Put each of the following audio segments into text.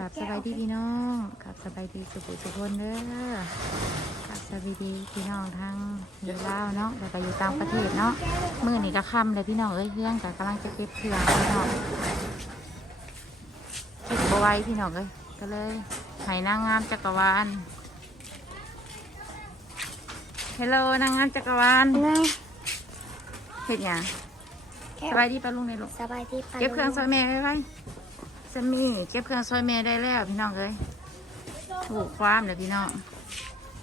กับสบายดีพี่น้องกับสบายดีสุขุสุขคนเด้อกับสบายดีพี่น้องทั้งอยู่ลาวเนาะแล้วก็อยู่ต่างประเทศเนาะมื้อนี้ก็ค่ำเลยพี่น้องเอ้ยเฮืองก็กำลังจะเก็บเครื่องพี่น้องเก็บบ่ไหว้พี่น้องเอ้ยก็เลยให้นางงามจักรวาลเฮลโลนางงามจักรวาลไงเฮ็ดหยังสบายดีปะลุงในลูกสบายดีปะเก็บเครื่องซอยแม่ไว้ไว้ สามีเก็บเครื่องซอยแม่ได้แล้วพี่น้องเลยถูกความเลยพี่น้อง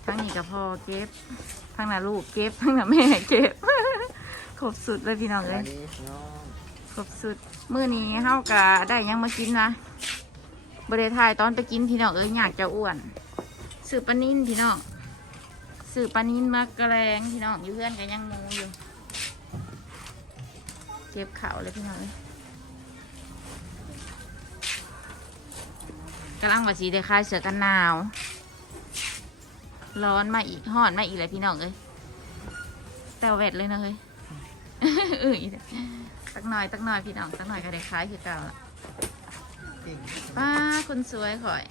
ทั้งนี้กับพ่อเก็บทั้งน่ะลูกเก็บทั้งน่ะแม่เก็บครบสุดเลยพี่น้องเลยครบสุดมื้อนี้เฮากะได้ยังมากินนะบริทายตอนไปกินพี่น้องเอ้ยอยากจะอ้วนสืบปลานินพี่น้องสืบปลานินมากระแรงพี่น้องอยู่เพื่อนกันยังหมูอยู่ เก็บเข่าเลยพี่น้องเอ้ย กำลังว่าสีได้คลายเสือกันหนาว ร้อนมาอีกห่อนมาอีกเลยพี่น้องเอ้ยแต่เวทเลยนะเฮ้ยเอ้ยตักหน่อยตักหน่อยพี่น้องตักหน่อยก็ได้คล้ายคือเก่าละป้าคนสวยข่อย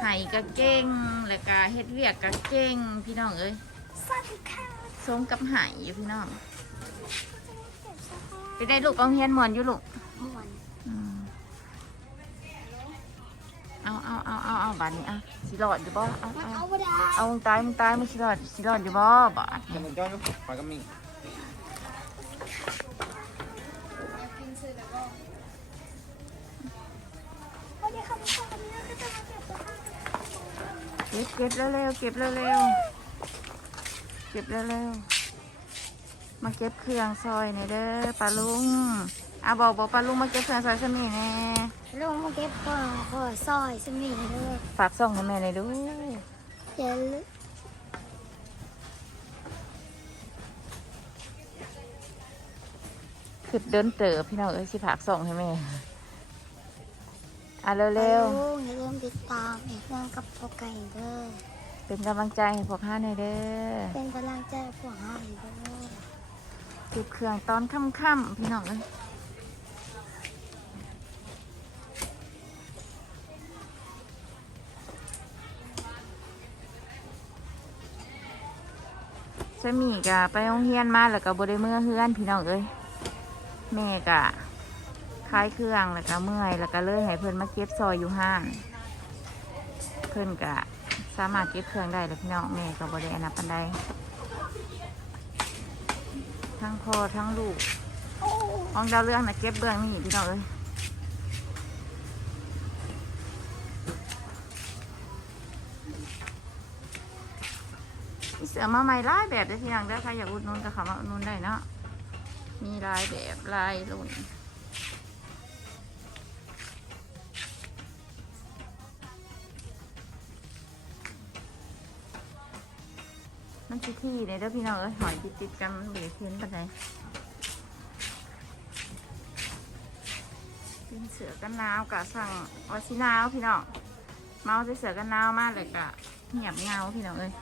ไห้ก็เก่งแล้วก็เฮ็ดเวียกก็เก่งพี่น้องเอ้ยสมกับไหายอยู่พี่น้องไปได้ลูกเอาเฮียนมอนอยู่ลูก เอาเอาเอาเอาเอาบานนี้อะสิรอดอยู่บ่เอามันเอาเอาบ่ได้เอามึงตายมึงตายมึงสิรอดสิรอดอยู่บ่บาดจะมึงจ้อยลูกปลากระมิงสวัสดีค่ะทุกคนวันนี้เราก็จะมาเก็บตัวข้าวเก็บเก็บเร็วๆเก็บเร็วๆเก็บเร็วๆ มาเก็บเครื่องซอยหน่อยเด้อปลาลุงอะบอกบอกปลาลุงมาเก็บเครื่องซอยสมีแน่ลงมาเก็บก่อนขอซอยสมิงเลยฝากส่งให้แม่หน่อยดูเดี๋ยวลึกคือเดินเต๋อพี่น้องเอ้ยสิฝากส่งให้แม่อะเร็วอย่าลืมติดตามอีกเรื่องกับพอไก่เด้อๆเป็นกำลังใจให้พวกข้าหน่อยเด้อเป็นกำลังใจพวกเราเด้อ เก็บเครื่องตอนค่ำๆพี่น้องเอ้ยสมีกะไปโรงเรียนมาแล้วก็บได้เมื่อเฮือนพี่น้องเอ้ยแม่กะคลายเครื่องแล้วก็เมื่อยแล้วก็เลยให้เพื่อนมาเก็บซอยอยู่ห้านเพื่อนกะสามารถเก็บเครื่องได้แล้วพี่น้องแม่ก็บได้อนนับปันใด ทั้งพ่อทั้งลูกโอ้ของดาวเรื่องนะเก็บเบื้องนี่พี่น้องเอ้ยมีเสือมาใหม่หลายแบบได้อพี่น้องได้อใครอยากอุดหนุนก็เข้ามาอุดหนุนได้เนาะมีหลายแบบหลายรุ่น มันคือที่เลยเด้อพี่น้องเอ้ยหอยติดติดๆกันมันเบียดเทียนปันไดเป็นเสือกันหนาวกะสั่งออชินาวพี่น้องเมาจะเสือกันหนาวมากเลยกะเงียบเงาพี่น้องเอ้ย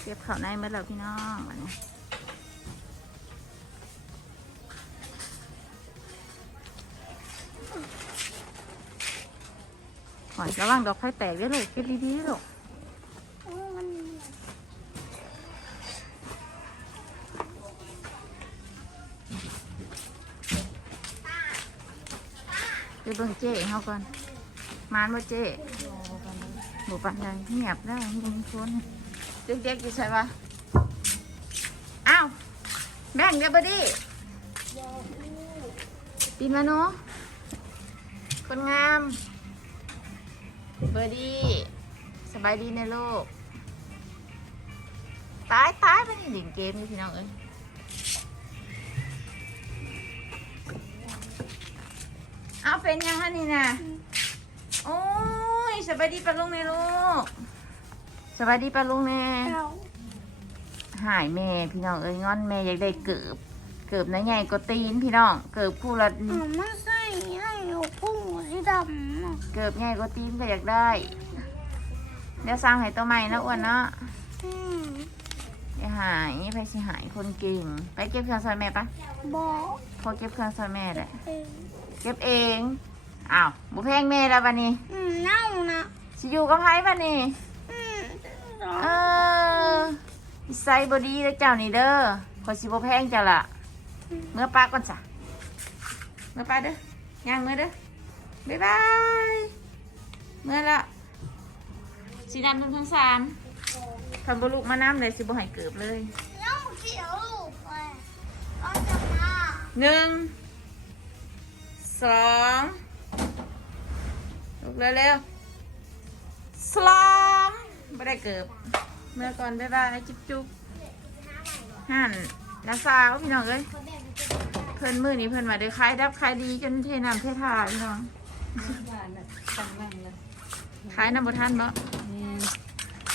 เก็บเขาในเมื่อแล้วพี่น้องวันนี้ หอยระวังดอกไฟแตกด้วยลูกเก็บดีๆลูกโอ้มันไปเบิ่งเจ๊เขาก่อน มานว่าเจ๊บุปันใดเงียบแล้วมีคนเด็กๆอยู่ใช่ปะอ้าวแบ่งเดี๋ยวบดีปีนมาเนาะคนงาม เบอร์ดี้สบายดีนะลูก ตายตายไปนี่เล่นเกมนี่พี่น้องเอ้ยเอาเป็นยังคะนี่นะโอ้ยสบายดีปะลุงเนี่ยลูกสบายดีปะลุงเนี่ยเราหายแม่พี่น้องเอ้ยงอนแม่อยากได้เกิบเกิบนะใหญ่ก็ตีนพี่น้อง เกิบคู่ละหนูไม่ใส่ให้หนูพุ่ง สีดำอะเกิบใหญ่ก็ตีนก็อยากได้ เดี๋ยวสร้างให้ตัวใหม่นะอ้วนเนาะอืมอยจะหายไปสิหายคนเก่ง ไปเก็บเครื่องซอยแม่ปะบอกพอเก็บเครื่องซอยแม่แหละเองเก็บเอง อ้าวบุเพลงแม่แล้ววันนี้อืมเน่านะสิอยู่กับไพ่วันนี้อืมเออใส่บอดีแล้วเจ้านี่เด้อขอยสิบุเพลงจ้ะล่ะเมื่อป้าก่อนจ้ะเมื่อป้าเด้อย่างเมื่อเด้อ บ๊ายบาย เมื่อละสีดำทั้งทั้งสามทำบลูกมาน้ำเลยสิบหายเกือบเลยแล้วเกี่ยวลูกไปก็จะมาหนึ่งสองลุกเร็วๆสลามไม่ได้เกือบเมื่อก่อนบ๊ายบายจุ๊บจุ๊บหั่นนาสาวพี่น้องเอ้ยเพิ่นมือนี้เพิ่นมาได้ขายดับขายดีจนเทน้ำเทท่าพี่น้อง ขายน้ำบทันบ่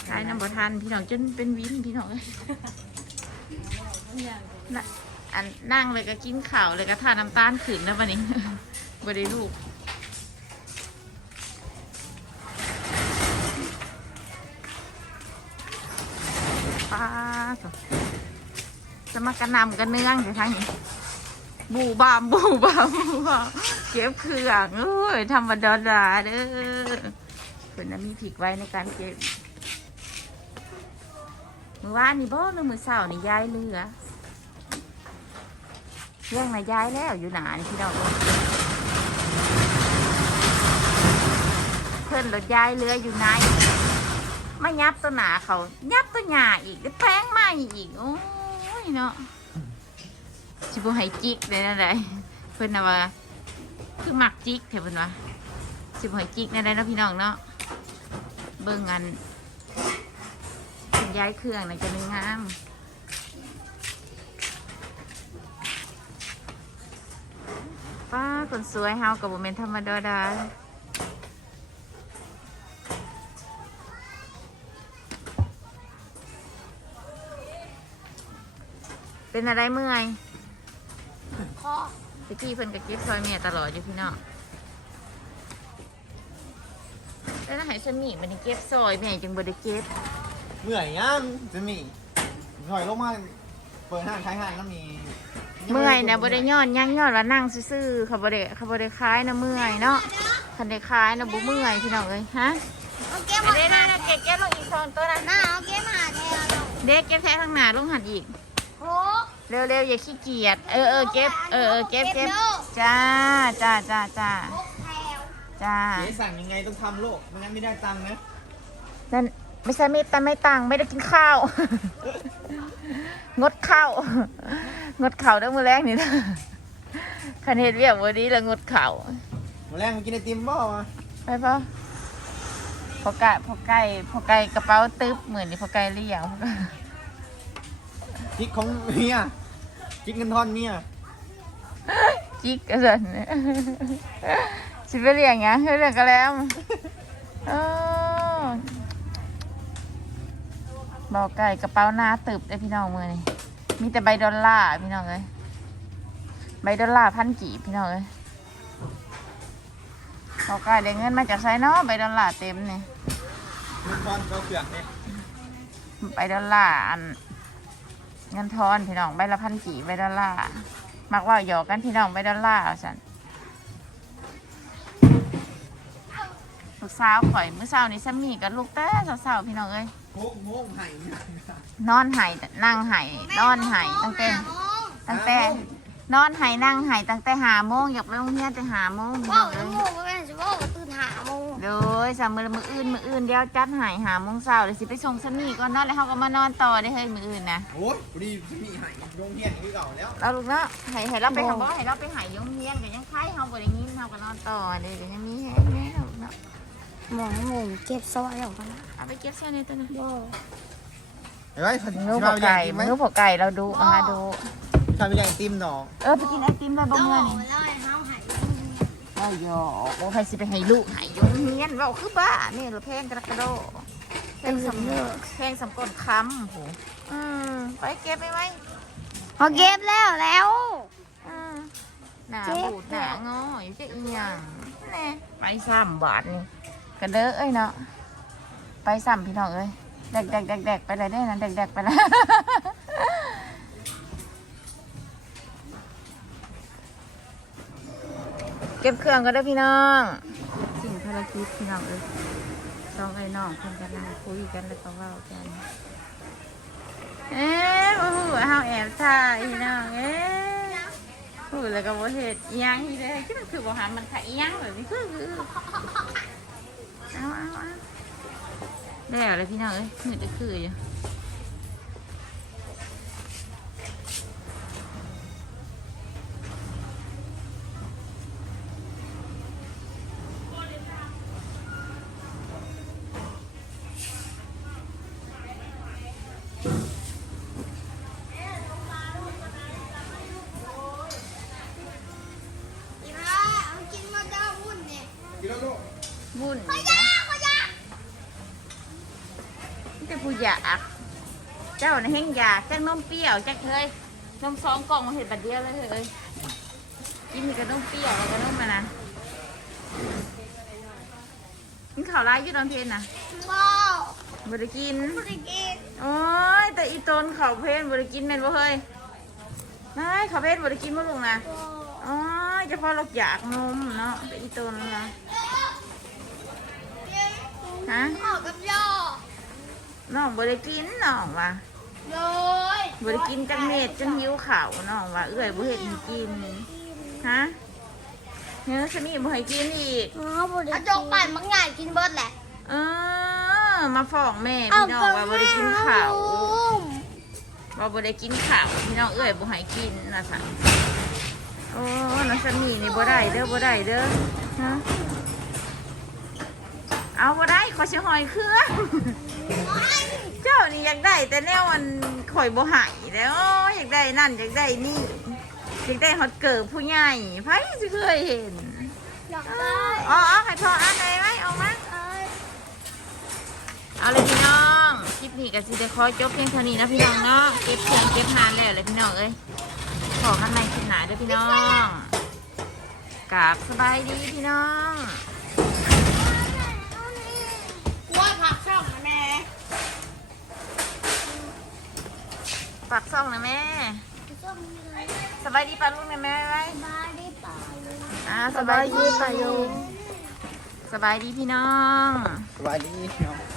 ขายน้ำบทันพี่น้องจนเป็นวินพี่น้องเอ้ยน่ะอันนั่งเลยก็กินข้าวเลยก็ทาน้ำตาลขืนแล้ววันนี้บ่ได้ลูกป้าสจะมากระหนำกันเนื่องอยู่ทางนี้บูบามบูบามบูบาม เก็บเครื่องเอ้ยธรรมดาดาเด้อเพิ่นน่ะมีผิกไว้ในการเก็บมือว่านี่บ่หรือมือเสาร์นี่ย้ายเรือเรื่องน่ะย้ายแล้วอยู่หนานี่พี่น้องเอ้ยเพิ่อนรถย้ายเรืออยู่ไหนมายับตัวหนาเขา ยับตัวหยาอีกได้แป้งใหม่อีก โอ้ยเนาะชิบุให้จิกได้นั่นแหละเพิ่นน่ะว่า คือหมักจิกเถอะเพิ่นว่าชิบุให้จิกนั่นได้นะพี่น้องเนาะเบิ่งอันเงินย้ายเครื่องน่ะจะมีงามป้าคนสวยเฮากับบ่แม่นธรรมดาดาเป็นอะไรเมื่อยคอ ตะกี้เพิ่นก็เก็บซอยเมียตลอดอยู่พี่น้องแล้วถ้าใหายสมีมันนี่เก็บซอยแม่จึงบ่ได้เก็บเมื่อยยังจะมีถอยลงมาเปิดห้างขายห้างแล้วมีเมื่อยนะบ่ได้ย้อนหยังย้อนว่านั่งซื่อๆเขาบ่ได้เขาบ่ได้คล้ายนะเมื่อยเนาะคันได้คล้ายนะบ่เมื่อยพี่น้องเอ้ยฮะเอาเก็บอัมานนี้นะนะเก็บเก็บลงอีกสองตัวนะหน้าเอาเก็บมาแทนเราเด็กเก็บแท้ข้างหน้าลุงหัดอีกโอ้ เร็วๆอย่าขี้เกียจเออเออเก็บเออเออเก็บเก็บเก็บเด้อจ้าจ้าจ้าจ้าโอ้แถวจ้าเจ๊สั่งยังไงต้องทำโลกไม่งั้นไม่ได้ตังค์นะนั่นไม่ใช่ไม่แต่ไม่ตังค์ไม่ได้กินข้าว งดข้าวงดข้าวเด้อมื้อแรกนี่นะคันเฮ็ดเวียกวันนี้แล้วงดข้าวมาแรกมากินไอติมบ่มาไปป่ะพอไก่พอไก่พอไก่กระเป๋าตึ๊บเหมือนนี่พอไก่เลี้ยงจิกของเมีย จิกเงินทอนเมียจิกกระสันสิไปเลี้ยงหยังเฮ็ดเลี้ยงกระแล้วเออบอกไก่กระเป๋าหน้าตึบได้พี่น้องมือนี่มีแต่ใบดอลลาร์พี่น้องเลยใบดอลลาร์พันกี่พี่น้องเลยบอกไก่ได้เงินมาจากไซเนาะใบดอลลาร์เต็มเนี่ยเงินทอนเราเปลือกเนี่ยใบดอลลาร์อัน เงินทอนพี่น้องใบละพันกี่ใบดอลลาร์มักว่าหยอกกันพี่น้องใบดอลลาร์เอาสันลูกสาวข่อยเมื่อเช้านี้ซ้ำนี่กับลูกแต่สาวๆพี่น้องเอ้ยโค้งโค้งไห่เนี่ยนอนไห้นั่งไห้นอนไห้ตั้งแต่ตั้งแต่นอนไห้นั่งไห้ตั้งแต่หาโมงอยากไปโรงเรียนแต่หาโมงพี่ว่าน้องหเอ้นูย โดยสามมือละมืออื่นมืออื่นเดี๋ยวจัดไห้หาโมงเช้าเดี๋ยวสิไปส่งซ้ำนี่ก่อนเนอนแล้วเขาก็มานอนต่อได้เฮ้ยมืออื่นนะโอ้ยพอดีจะมีไห่โรงเรียนที่เก่าแล้วเราลูกเนาะให้ให้เราไปทำบ่ให้เราไปหายยงเฮียนกันยังไข่เฮาบ่ได้ยินเฮาก็นอนต่อเด้เดี๋ยวยังมีแฮงแน่ลูกเนาะหมองหงเก็บซอยออกมาเอาไปเก็บเสื้อในตัวนะบ่เห็นไหมมือผักไก่ไหมมือผักไก่เราดูมาดูทำเป็นอย่างไอติมหนอเออไปกินไอติมได้บ่ต้องเมื่อบอกนี่ แล้วไอ้เฮาหาย เอาหยอกโอ้ใครสิไปให้ลูกให้ยงเฮียนเว้าคือบ้านี่เราเพงกระกระโดเพงสำเร็จเพงสำกลคำโอ้โหอืมไปเก็บไปไว้เขาเก็บแล้วแล้วอืมหนาบูดหนางออยู่จะอีหยังแน่ไปซ้ำบาทนี่กระเด้อเอ้ยเนาะไปซ้ำพี่น้องเอ้ยแดกแดกแดกแดกไปเลยได้นะแดกแดกไปแล้ว เก็บเครื่องก็ได้อพี่น้อง สิ่งภารกิจพี่น้องเอ้ยสองไอ้น้องเพิ่นกำลังคุยกันแล้วก็เว้ากัน เอ๊ะโอ้โหเฮาแอบถ่ายพี่น้องเอ๊ะพูดแล้วก็บ่เฮ็ดอิหยังอีเด้ที่มันคือบ่หามันถ่ายอิหยังแบบนี้คือคือเอาเอาเอาแล้วเลยพี่น้องเอ้ยมืดจะคืออยู่ บุญขยะขยะนี่จะผู้อยากเจ้าน่ะแห้งอยากจักนมเปรี้ยวจักเฮ้ยนมสองกล่องมาเห็ดบัดเดียวเลยเฮ้ยกินมีกระนมเปรี้ยวแล้วกระนมมานะกินข้าวไรอยู่ตอนเพลนนะว้าวบริกินบริกิน โอ้ยแต่อีตนข้าวเพลนบริกินแม่นบ่เฮ้ยนายข้าวเพลนบริกินบ่ลุงนะโอ้ยเฉพาะเราอยากนมเนาะแต่อีตนนะฮะออกกับย่อน้องบริกินน้องว่ะเลยบริกินจังเม็ดจังหิวข่าวน้องว่าเอื้อยบ่เห็ดให้กินฮะเนื้อสมีบ่ให้กินอีกอ๋อบริกินอาจกปั่นมังง่ายกินเบิร์ดแหละเออ มาฟ้องแม่พี่น้องว่าบ่ได้กินข้าวว่าบ่ได้กินข้าวพี่น้องเอื้อยบ่ให้กินนะสะโอ้น้องสมีนี่บ่ได้เด้อบ่ได้เด้อฮะเอาบ่ได้ขอสิหอยเครือเจ้านี่อยากได้ แต่แนวมันข่อยบ่ใหายแล้วอยากได้นั่นอยากได้นี่อยากได้ฮอตเกิร์ผู้ใหญ่ไผสิเคยเห็นอยากได้อ๋อเอาให้พออันไหนไหมเอามา เอาเลยพี่น้องคลิปนี้ก็สิได้ขอจบเพียงเท่านี้นะพี่น้องเนาะเก็บเครื่องเก็บงานแล้วเลยพี่น้องเอ้ยขอกันในคลิปหน้าเด้วยพี่น้องกราบสบายดีพี่น้องว่าผักช่องนะแม่ฝากซ่องนะแม่ช่องเลยสบายดีปลาลุงนะแม่ไว้มาได้เปล่าเลยอ่าสบายดีปลาลุงสบายดีพี่น้องสบายดีพี่น้อง